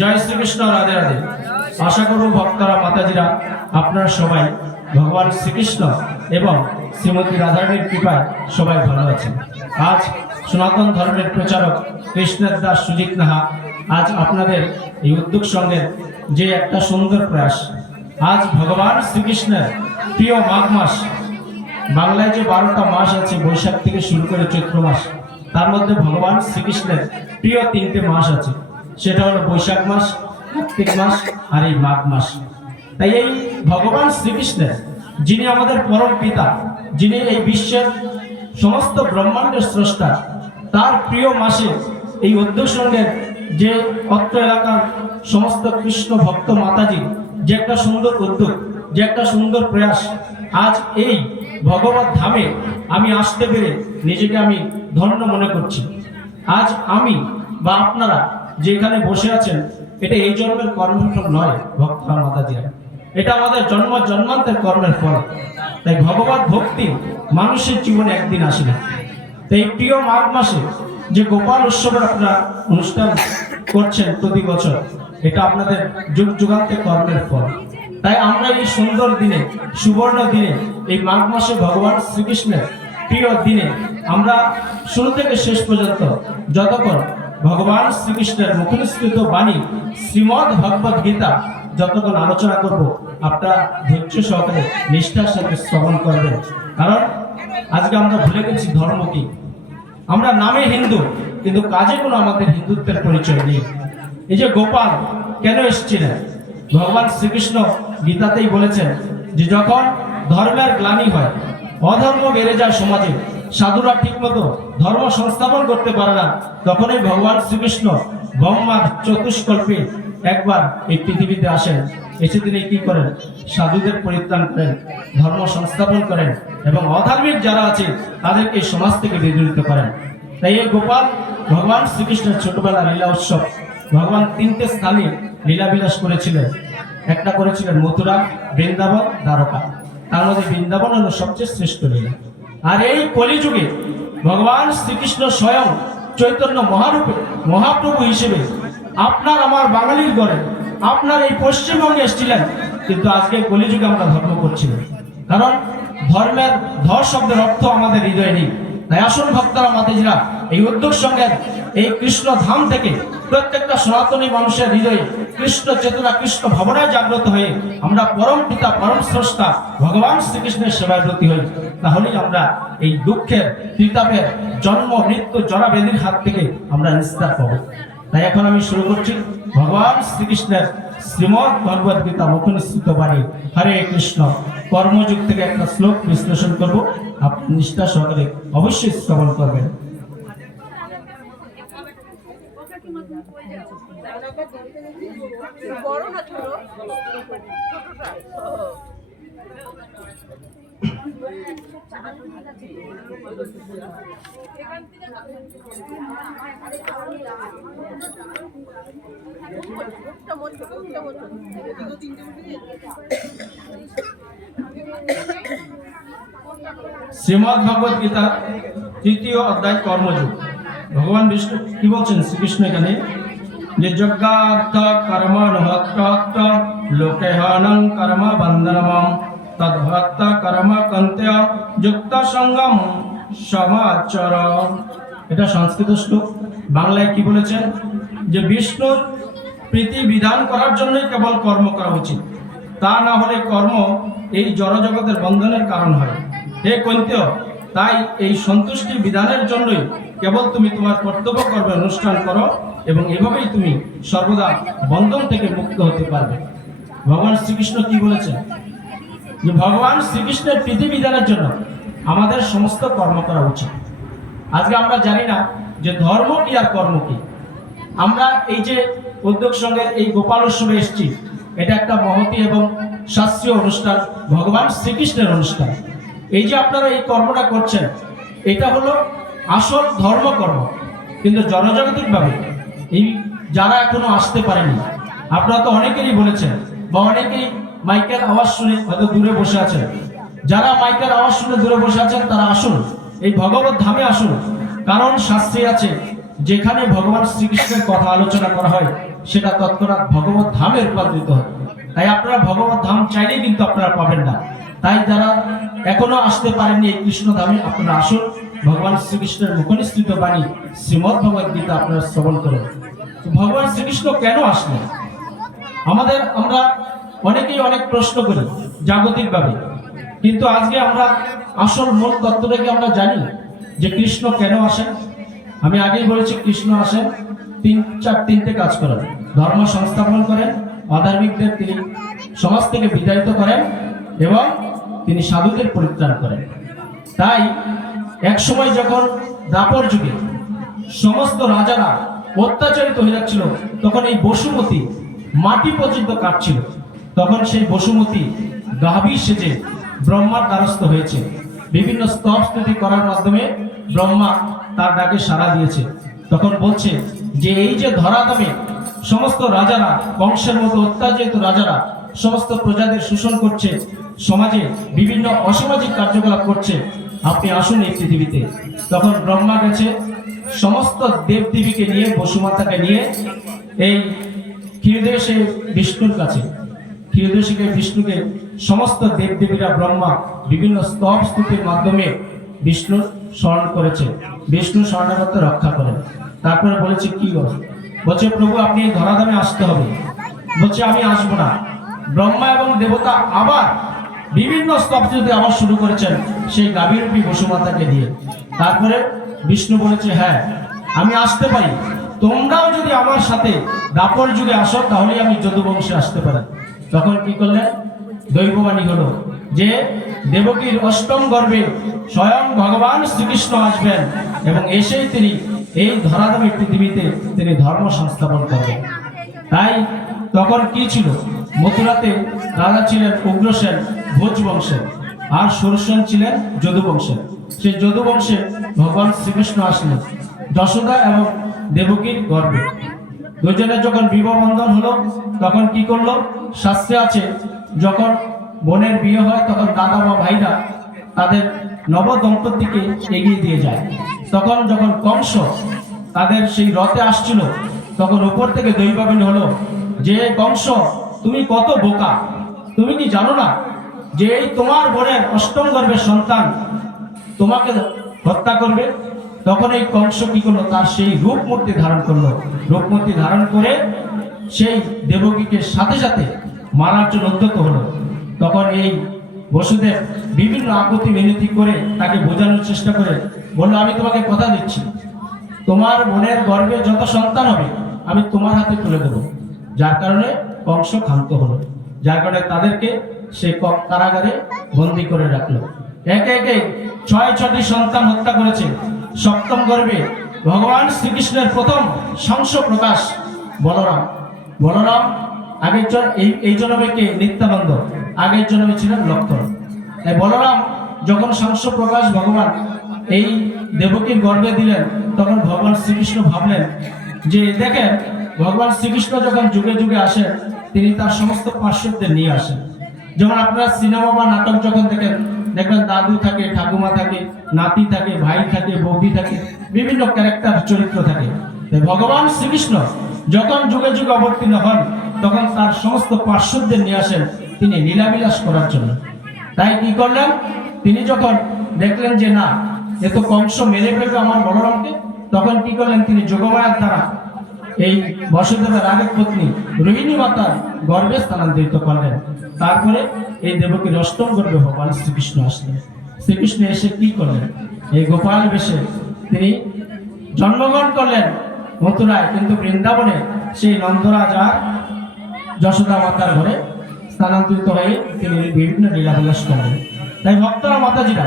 জয় শ্রীকৃষ্ণ, রাধে রাধে। আশা করব ভক্তরা, মাতাজিরা, আপনারা সবাই ভগবান শ্রীকৃষ্ণ এবং শ্রীমতী রাধারানীর কৃপায় সবাই ভালো আছেন। আজ সনাতন ধর্মের প্রচারক কৃষ্ণের দাস সুজিত নাহা আজ আপনাদের এই উদ্যোগ সঙ্গের যে একটা সুন্দর প্রয়াস। আজ ভগবান শ্রীকৃষ্ণের প্রিয় মাঘ মাস, বাংলায় যে বারোটা মাস আছে, বৈশাখ থেকে শুরু করে চৈত্র মাস, তার মধ্যে ভগবান শ্রীকৃষ্ণের প্রিয় তিনটে মাস আছে। সেটা হলো বৈশাখ মাস, কার্তিক মাস আর এই মাঘ মাস। তাই এই ভগবান শ্রীকৃষ্ণের, যিনি আমাদের পরম পিতা, যিনি এই বিশ্বের সমস্ত ব্রহ্মাণ্ডের স্রষ্টা, তার প্রিয় মাসে এই উদ্যোগ সঙ্গের যে অত্র এলাকার সমস্ত কৃষ্ণ ভক্ত মাতাজি, যে একটা সুন্দর উদ্যোগ, যে একটা সুন্দর প্রয়াস, আজ এই ভগবত ধামে আমি আসতে পেরে নিজেকে আমি ধন্য মনে করছি। আজ আমি বা আপনারা যে এখানে বসে আছেন, এটা এই জন্মের কর্মফল নয়, ভক্তরা মাতাজিরা এটা আমাদের জন্ম জন্মান্তের কর্মের ফল। তাই ভগবত ভক্তি মানুষের জীবনে একদিন আসে না তাই প্রিয় মাঘ মাসে যে গোপাল উৎসবের আপনারা অনুষ্ঠান করছেন প্রতি বছর, এটা আপনাদের যুগ যুগান্তের কর্মের ফল। তাই আমরা এই সুন্দর দিনে, সুবর্ণ দিনে, এই মাঘ মাসে ভগবান শ্রীকৃষ্ণের প্রিয় দিনে আমরা শুরু থেকে শেষ পর্যন্ত যতক্ষণ ভগবান শ্রীকৃষ্ণের মুখনিসৃত বাণী শ্রীমদ ভগবত গীতা যতক্ষণ আলোচনা করব, আপনারা ধৈর্য সহকারে নিষ্ঠার সাথে শ্রবণ করবেন। কারণ আজকে আমরা ভুলে গেছি ধর্ম কি। আমরা নামে হিন্দু, কিন্তু কাজে কোনো আমাদের হিন্দুত্বের পরিচয় নেই। এই যে গোপাল, কেন এসেছিলেন? ভগবান শ্রীকৃষ্ণ গীতাতেই বলেছেন যে যখন ধর্মের গ্লানি হয়, অধর্ম বেড়ে যায় সমাজে সাধুরা ঠিকমতো ধর্ম সংস্থাপন করতে পারে না। তখনই ভগবান শ্রীকৃষ্ণ ব্রহ্মার চতুষ্কল্পে একবার এই পৃথিবীতে আসেন। এসে তিনি কি করেন? সাধুদের পরিত্রাণ করেন, ধর্ম সংস্থাপন করেন এবং অধার্মিক যারা আছে, তাদেরকে সমাজ থেকে বিদরিত করেন। তাই এই গোপাল ভগবান শ্রীকৃষ্ণের ছোটবেলা লীলা উৎসব, ভগবান তিনটে স্থানে লীলাবিলাস করেছিলেন। একটা করেছিলেন মথুরা, বৃন্দাবন, দ্বারকা। তার মধ্যে বৃন্দাবন হলো সবচেয়ে শ্রেষ্ঠ লীলা। আর এই কলিযুগে ভগবান শ্রীকৃষ্ণ স্বয়ং চৈতন্য মহারূপে মহাপ্রভু হিসেবে আপনার আমার বাঙালির গড়ে আপনার এই পশ্চিমবঙ্গে এসেছিলেন, কিন্তু আজকে কলিযুগে আমরা ধর্ম করছি কারণ ধর্মের ধর শব্দের অর্থ আমাদের হৃদয় নেই। তাই আসল ভক্তরা, মাতেজিরা এই উদ্যোগ সঙ্গে এই কৃষ্ণ ধাম থেকে প্রত্যেকটা সনাতনী মানুষের হৃদয়ে কৃষ্ণ চেতনা, কৃষ্ণ ভাবনায় জাগ্রত হয়ে আমরা পরম পিতা, পরম স্রষ্টা ভগবান শ্রীকৃষ্ণের সেবায় ব্রতী হই। তাহলেই আমরা এই দুঃখের, পিতাপের জন্ম, মৃত্যু জরাবেদির হাত থেকে আমরা নিস্তার পাবো। তাই এখন আমি শুরু করছি ভগবান শ্রীকৃষ্ণের শ্রীমদ ভগবদ গীতা মুখনিসৃত বাণী। হরে কৃষ্ণ। কর্মযুগ থেকে একটা শ্লোক বিশ্লেষণ করব। আপনি নিষ্ঠা সহকারে অবশ্যই শ্রবণ করবেন। বড় না ছোট? শ্রীমদ ভগবদ গীতা তৃতীয় অধ্যায় কর্মযুগ। ভগবান বিষ্ণু কি বলছেন শ্রীকৃষ্ণ এখানে? যজ্ঞার্থ কর্ম নহত্রাত্ম লোকেহানং কর্ম বন্দনমম তদ্ভক্ত কর্ম কন্ত্য যুক্ত সঙ্গম সমাচর এটা সংস্কৃত শ্লোক। বাংলায় কি বলেছেন? যে বিষ্ণুর প্রীতি বিধান করার জন্যই কেবল কর্ম করা উচিত। তা না হলে কর্ম এই জড়জগতের বন্ধনের কারণ হয়। হে কন্ত্য তাই এই সন্তুষ্টি বিধানের জন্যই কেবল তুমি তোমার কর্তব্য কর্মের অনুষ্ঠান করো এবং এভাবেই তুমি সর্বদা বন্ধন থেকে মুক্ত হতে পারবে। ভগবান শ্রীকৃষ্ণ কি বলেছেন? যে ভগবান শ্রীকৃষ্ণের প্রীতি বিধানের জন্য আমাদের সমস্ত কর্ম করা উচিত। আজকে আমরা জানি না যে ধর্ম কি আর কর্ম কি। আমরা এই যে উদ্যোগ সঙ্গে এই গোপাল উৎসবে এসেছি, এটা একটা মহতি এবং শাস্ত্রীয় অনুষ্ঠান, ভগবান শ্রীকৃষ্ণের অনুষ্ঠান। এই যে আপনারা এই কর্মটা করছেন, এটা হলো আসল ধর্মকর্ম। কিন্তু জনজাগতিকভাবে এই যারা এখনও আসতে পারেনি, আপনারা তো অনেকেরই বলেছেন বা অনেকেই মাইকের আওয়াজ শুনে হয়তো দূরে বসে আছেন। যারা মাইকের আওয়াজ শুনে দূরে বসে আছেন, তারা আসুন, এই ভগবত ধামে আসুন। কারণ শাস্ত্রে আছে, যেখানে ভগবান শ্রীকৃষ্ণের কথা আলোচনা করা হয়, সেটা তৎক্ষণাৎ ভগবত ধামে রূপান্তরিত হয়। তাই আপনারা ভগবত ধাম চাইলেই কিন্তু আপনারা পাবেন না। তাই যারা এখনও আসতে পারেননি এই কৃষ্ণ ধামে আপনারা আসুন। ভগবান শ্রীকৃষ্ণের মুখনিসৃত বাণী শ্রীমদ ভগবদ গীতা আপনারা শ্রবণ করুন। ভগবান শ্রীকৃষ্ণ কেন আসলেন? আমাদের, আমরা অনেকেই অনেক প্রশ্ন করি, জাগতিকভাবে। কিন্তু আজকে আমরা আসল মূল তত্ত্বটাকে আমরা জানি যে কৃষ্ণ কেন আসেন? আমি আগেই বলেছি, কৃষ্ণ আসেন, তিন, চার, তিনটে কাজ করেন। ধর্ম সংস্থাপন করেন, অধার্মিকদের তিনি সমাজ থেকে বিতাড়িত করেন এবং তিনি সাধুদের পরিত্রাণ করেন। তাই এক সময় যখন দাপর যুগে সমস্ত রাজারা অত্যাচারিত হয়ে যাচ্ছিল, তখন এই বসুমতী মাটি পর্যন্ত কাটছিল। তখন সেই বসুমতী গাভী সেজে ব্রহ্মার দ্বারস্থ হয়েছে। বিভিন্ন স্তব স্তুতি করার মাধ্যমে ব্রহ্মা তার ডাকে সাড়া দিয়েছে। তখন বলছে যে, এই যে ধরাধামে সমস্ত রাজারা, বংশের মতো অত্যাচারিত রাজারা সমস্ত প্রজাদের শোষণ করছে, সমাজে বিভিন্ন অসামাজিক কার্যকলাপ করছে। আপনি আসুন এই পৃথিবীতে। তখন ব্রহ্মা গেছে, সমস্ত দেবদেবীকে নিয়ে, বসুমাতাকে নিয়ে, এই ক্ষীরদেশে বিষ্ণুর কাছে। ক্ষীরদেশীকে, বিষ্ণুকে, সমস্ত দেবদেবীরা ব্রহ্মা বিভিন্ন স্তব স্তুতির মাধ্যমে বিষ্ণু স্মরণ করেছে। বিষ্ণু স্মরণাগত রক্ষা করেন। তারপরে বলেছে, কি বলে? বলছে, প্রভু, আপনি ধরাধামে আসতে হবে। বলছে, আমি আসব না। ব্রহ্মা এবং দেবতা আবার বিভিন্ন স্তব স্তুতি আবার শুরু করেছেন, সেই গাভীরূপী বসুমাতাকে দিয়ে। তারপরে বিষ্ণু বলেছে হ্যাঁ আমি আসতে পারি। তোমরাও যদি আমার সাথে দাপর যুগে আসো, তাহলেই আমি যদুবংশে আসতে পারি। তখন কি করলেন? দৈববাণী হলো যে, দেবকীর অষ্টম গর্ভে স্বয়ং ভগবান শ্রীকৃষ্ণ আসবেন এবং এসেই তিনি এই ধরাধামী পৃথিবীতে তিনি ধর্ম সংস্থাপন করবেন। তাই তখন কি ছিল? মথুরাতে রাজা ছিলেন উগ্রসেন ভোজ বংশের, আর সুরসেন ছিলেন যদুবংশের সেই যদুবংশে ভগবান শ্রীকৃষ্ণ আসলেন, যশোদা এবং দেবকীর গর্বে দুজনের যখন বিবাহ বন্ধন হলো, তখন কি করল? শাস্ত্রে আছে, যখন বোনের বিয়ে হয়, তখন দাদা বা ভাইরা তাদের নব দম্পতিকে এগিয়ে দিয়ে যায়। তখন যখন কংস তাদের সেই রথে আসছিল, তখন উপর থেকে দৈবাবিন হলো যে, কংস তুমি কত বোকা? তুমি কি জানো না যে এই তোমার বোনের অষ্টম গর্ভের সন্তান তোমাকে হত্যা করবে? তখন এই কংস কি করল? তার সেই রূপমূর্তি ধারণ করল। রূপমূর্তি ধারণ করে সেই দেবকীকে সাথে সাথে মারার জন্য উদ্যত হলো। তখন এই বসুদেব বিভিন্ন আপত্তি মিনতি করে তাকে বোঝানোর চেষ্টা করে, বলল, আমি তোমাকে কথা দিচ্ছি। তোমার বোনের গর্ভে যত সন্তান হবে, আমি তোমার হাতে তুলে দেবো। যার কারণে কংস ক্ষান্ত হলো। যার কারণে তাদেরকে সে কারাগারে বন্দি করে রাখল। একে একে ছয় ছটি সন্তান হত্যা করেছে। সপ্তম গর্ভে ভগবান শ্রীকৃষ্ণের প্রথম সংস প্রকাশ, বলরাম। বলরাম আগের জন এই এই জন্মে কে নিত্যানন্দ, আগের জন্মে ছিলেন লক্ষণ। তাই বলরাম যখন সংস প্রকাশ ভগবান এই দেবকীর গর্বে দিলেন, তখন ভগবান শ্রীকৃষ্ণ ভাবলেন যে, দেখেন ভগবান শ্রীকৃষ্ণ যখন যুগে যুগে আসেন, তিনি তার সমস্ত পার্শ্বদের নিয়ে আসেন। যেমন আপনারা সিনেমা বা নাটক যখন দেখেন, দেখবেন দাদু থাকে, ঠাকুমা থাকে, নাতি থাকে, ভাই থাকে, বৌদি থাকে, বিভিন্ন ক্যারেক্টার চরিত্র থাকে। ভগবান শ্রীকৃষ্ণ যখন যুগে যুগে অবতীর্ণ হন, তখন তার সমস্ত পার্শ্বদের নিয়ে আসেন তিনি লীলাবিলাস করার জন্য। তাই কি করলেন? তিনি যখন দেখলেন যে না, এ তো কংস মেরে ফেলবে আমার বলরামকে, তখন কি করলেন? তিনি যোগমায়ার দ্বারা এই বসুদেবের আগের পত্নী রোহিণী মাতার গর্ভে স্থানান্তরিত করলেন। তারপরে এই দেবকীর অষ্টম গর্ভে ভগবান শ্রীকৃষ্ণ আসলেন। শ্রীকৃষ্ণ এসে কি করলেন? এই গোপাল বেশে তিনি জন্মগ্রহণ করলেন মথুরায়, কিন্তু বৃন্দাবনে সেই নন্দরাজ আর যশোদা মাতার ঘরে স্থানান্তরিত হয়ে তিনি বিভিন্ন লীলাবিলাস করলেন। তাই ভক্তরা, মাতাজিরা,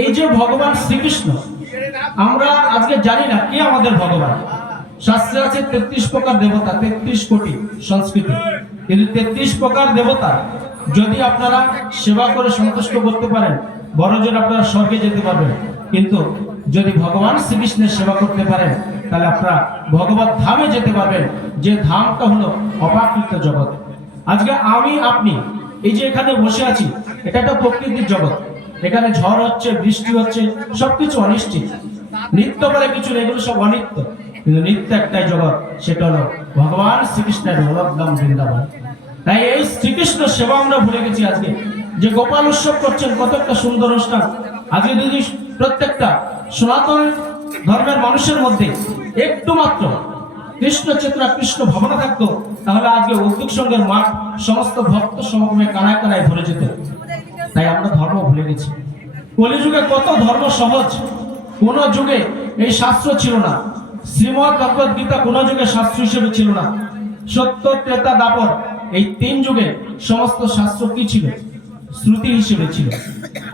এই যে ভগবান শ্রীকৃষ্ণ, আমরা আজকে জানি না কে আমাদের ভগবান। শাস্ত্রে আছে তেত্রিশ প্রকার দেবতা, তেত্রিশ কোটি সংস্কৃতি। কিন্তু তেত্রিশ প্রকার দেবতা যদি আপনারা সেবা করে সন্তুষ্ট করতে পারেন বড়জন আপনারা স্বর্গে যেতে পারবেন। কিন্তু যদি ভগবান শ্রীকৃষ্ণের সেবা করতে পারেন, তাহলে আপনারা ভগবত ধামে যেতে পারবেন। যে ধামটা হলো অপাকৃত জগৎ। আজকে আমি, আপনি, এই যে এখানে বসে আছি, এটা একটা প্রকৃতির জগৎ। এখানে ঝড় হচ্ছে, বৃষ্টি হচ্ছে, সবকিছু অনিশ্চিত। নিত্য বলে কিছু নেই, এগুলো সব অনিত্য। কিন্তু নিত্য একটাই জগৎ সেটা হলো, ভগবান শ্রীকৃষ্ণের গোলকধাম বৃন্দাবন। তাই এই শ্রীকৃষ্ণ সেবা আমরা ভুলে গেছি আজকে। যে গোপাল উৎসব করছেন কত একটা সুন্দর অনুষ্ঠান। আজকে যদি প্রত্যেকটা সনাতন ধর্মের মানুষের মধ্যে একটু মাত্র কৃষ্ণ চেতনা, কৃষ্ণ ভাবনা থাকতো, তাহলে আজকে উদ্যোগ সঙ্গের মাঠ সমস্ত ভক্ত সমক্রমে কানায় কানায় ভরে যেত। তাই আমরা ধর্ম ভুলে গেছি। কলিযুগে কত ধর্ম সহজ, কোন যুগে এই শাস্ত্র ছিল না। শ্রীমদ ভগবত যুগে শাস্ত্র হিসেবে ছিল না। সত্য, ত্রেতা, দাপর, এই তিন যুগে সমস্ত শাস্ত্র কি ছিল? শ্রুতি হিসেবে ছিল।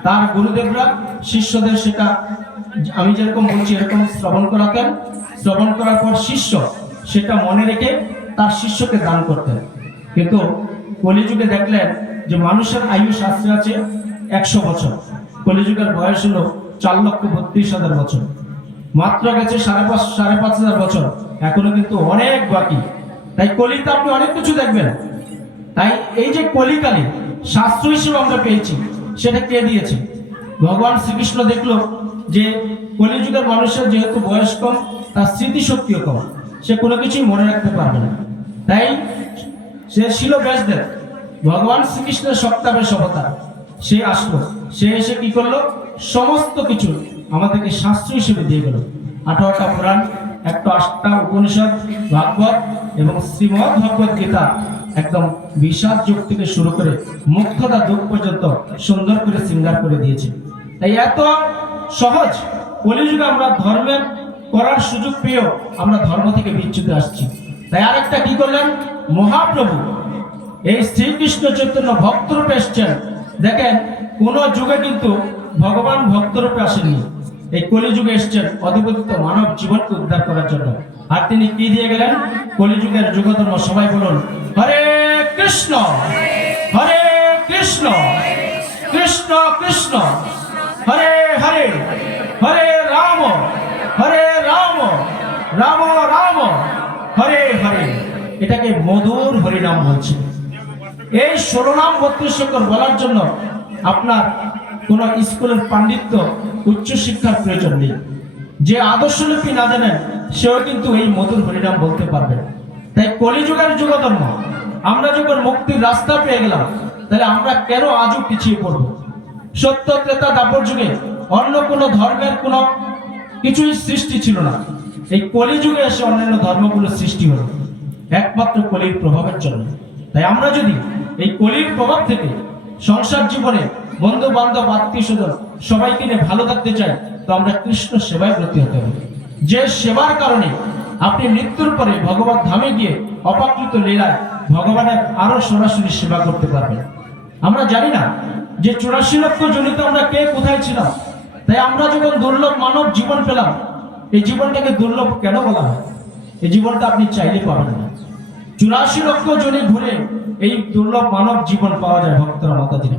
তার গুরুদেবরা, শিষ্যদের সেটা আমি যেরকম বলছি এরকম শ্রবণ করাতেন। শ্রবণ করার পর শিষ্য সেটা মনে রেখে তার শিষ্যকে দান করতেন। কিন্তু কলিযুগে দেখলেন যে মানুষের আয়ু শাস্ত্রে আছে একশো বছর। কলিযুগের বয়স হলো চার লক্ষ বত্রিশ হাজার বছর। মাত্র গেছে সাড়ে পাঁচ সাড়ে পাঁচ হাজার বছর। এখনও কিন্তু অনেক বাকি। তাই কলিতে আপনি অনেক কিছু দেখবেন। তাই এই যে কলিকালে, শাস্ত্র হিসেবে আমরা পেয়েছি, সেটা কে দিয়েছে? ভগবান শ্রীকৃষ্ণ দেখল যে কলিযুগের মানুষের যেহেতু বয়স কম, তার স্মৃতিশক্তিও কম, সে কোনো কিছুই মনে রাখতে পারবে না। তাই সে ছিল ব্যাসদেব। ভগবান শ্রীকৃষ্ণের সপ্তাহের অবতার। সে আসলো। সে এসে কি করল? সমস্ত কিছু আমাদেরকে শাস্ত্র হিসেবে দিয়ে গেল। আঠারোটা পুরাণ, একটা আটটা উপনিষদ, ভাগবত এবং শ্রীমদ ভগবত গীতা একদম বিষাদ যুগ থেকে শুরু করে মুক্ততা যুগ পর্যন্ত সুন্দর করে সিঙ্গার করে দিয়েছে। তাই এত সহজ কলিযুগে আমরা ধর্মের করার সুযোগ পেয়েও আমরা ধর্ম থেকে বিচ্যুত আসছি। তাই আরেকটা কি করলেন? মহাপ্রভু এই শ্রীকৃষ্ণ চৈতন্য ভক্তরূপে এসছেন। দেখেন, কোন যুগে কিন্তু ভগবান ভক্তরূপে আসেননি। এই কলিযুগে এসছেন অধিপতিত মানব জীবনকে উদ্ধার করার জন্য। আর তিনি কি দিয়ে গেলেন? কলিযুগের যুগধর্ম, সবাই বলুন, হরে কৃষ্ণ হরে কৃষ্ণ কৃষ্ণ কৃষ্ণ, হরে হরে হরে রাম হরে রাম রাম রাম, হরে হরে। এটাকে মধুর হরিনাম বলছে। এই ষোলো নাম বত্রিশ বলার জন্য আপনার কোন স্কুলের পাণ্ডিত্য, উচ্চশিক্ষার প্রয়োজন নেই। যে আদর্শলিপি না জানেন সেও কিন্তু এই মধুর হরিনাম বলতে পারবে। তাই কলিযুগের যুগধর্ম, আমরা যখন মুক্তির রাস্তা পেয়ে গেলাম, তাহলে আমরা কেন আজও পিছিয়ে পড়ব? সত্য, ত্রেতা, দাপর যুগে অন্য কোনো ধর্মের কোনো কিছুই সৃষ্টি ছিল না। এই কলিযুগে এসে অন্যান্য ধর্মগুলো সৃষ্টি হলো, একমাত্র কলির প্রভাবের জন্য। তাই আমরা যদি এই কলির প্রভাব থেকে সংসার জীবনে বন্ধু বান্ধব আত্মীয় স্বজন সবাইকে নিয়ে ভালো থাকতে চাই তো আমরা কৃষ্ণ সেবায় ব্রতী হতে হবে। যে সেবার কারণে আপনি মৃত্যুর পরে ভগবান ধামে গিয়ে অপাকৃত লীলায় ভগবানের আরও সরাসরি সেবা করতে পারবেন। আমরা জানি না যে চুরাশি লক্ষ জনিত আমরা কে, কোথায় ছিলাম? তাই আমরা যখন দুর্লভ মানব জীবন পেলাম, এই জীবনটাকে দুর্লভ কেন বলা হয়? এই জীবনটা আপনি চাইলে পাবেন না। চুরাশি লক্ষ জনে ঘুরে এই দুর্লভ মানব জীবন পাওয়া যায় ভক্তরা মাতাজিরা।